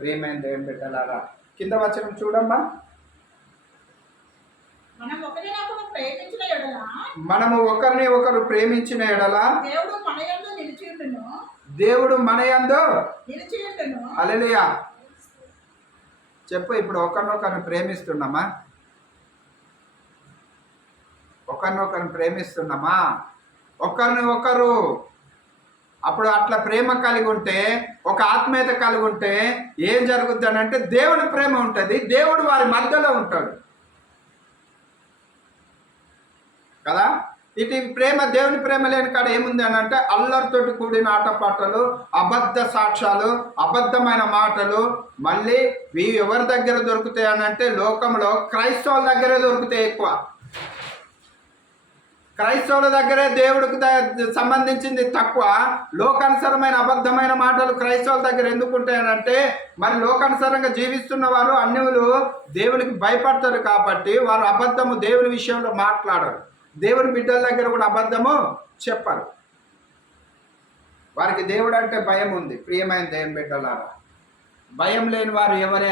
ప్రియమైన దేవుని బిడ్డలారా, కింద వచనం చూడమ్మా. మనము ఒకరిని ఒకరు ప్రేమించిన ఎడల దేవుడు మన యందు హల్లెలూయా. చెప్పు, ఇప్పుడు ఒకరినొకరిని ప్రేమిస్తున్నామా? ఒకరినొకరిని ప్రేమిస్తున్నామా? ఒకరిని ఒకరు అప్పుడు అట్లా ప్రేమ కలిగి ఉంటే, ఒక ఆత్మీయత కలిగి ఉంటే ఏం జరుగుద్ది అని అంటే దేవుని ప్రేమ ఉంటుంది, దేవుడు వారి మధ్యలో ఉంటాడు కదా. ఇటు ప్రేమ, దేవుని ప్రేమ లేని కాడ ఏముంది అని అంటే అల్లరితోటి కూడిన ఆటపాటలు, అబద్ధ సాక్ష్యాలు, అబద్ధమైన మాటలు. మళ్ళీ ఇవి ఎవరి దగ్గర దొరుకుతాయి అని అంటే లోకంలో క్రైస్తవుల దగ్గరే దొరుకుతాయి ఎక్కువ. క్రైస్తవుల దగ్గరే దేవుడికి సంబంధించింది తక్కువ. లోకానుసరమైన అబద్ధమైన మాటలు క్రైస్తవుల దగ్గర ఎందుకు ఉంటాయనంటే, మరి లోకానుసరంగా జీవిస్తున్న వారు అన్యులు దేవునికి భయపడతారు కాబట్టి వారు అబద్ధము దేవుని విషయంలో మాట్లాడరు. దేవుని బిడ్డల దగ్గర కూడా అబద్ధము చెప్పరు. వారికి దేవుడు అంటే భయం ఉంది. ప్రియమైన దేవుని బిడ్డలారా, భయం లేని వారు ఎవరే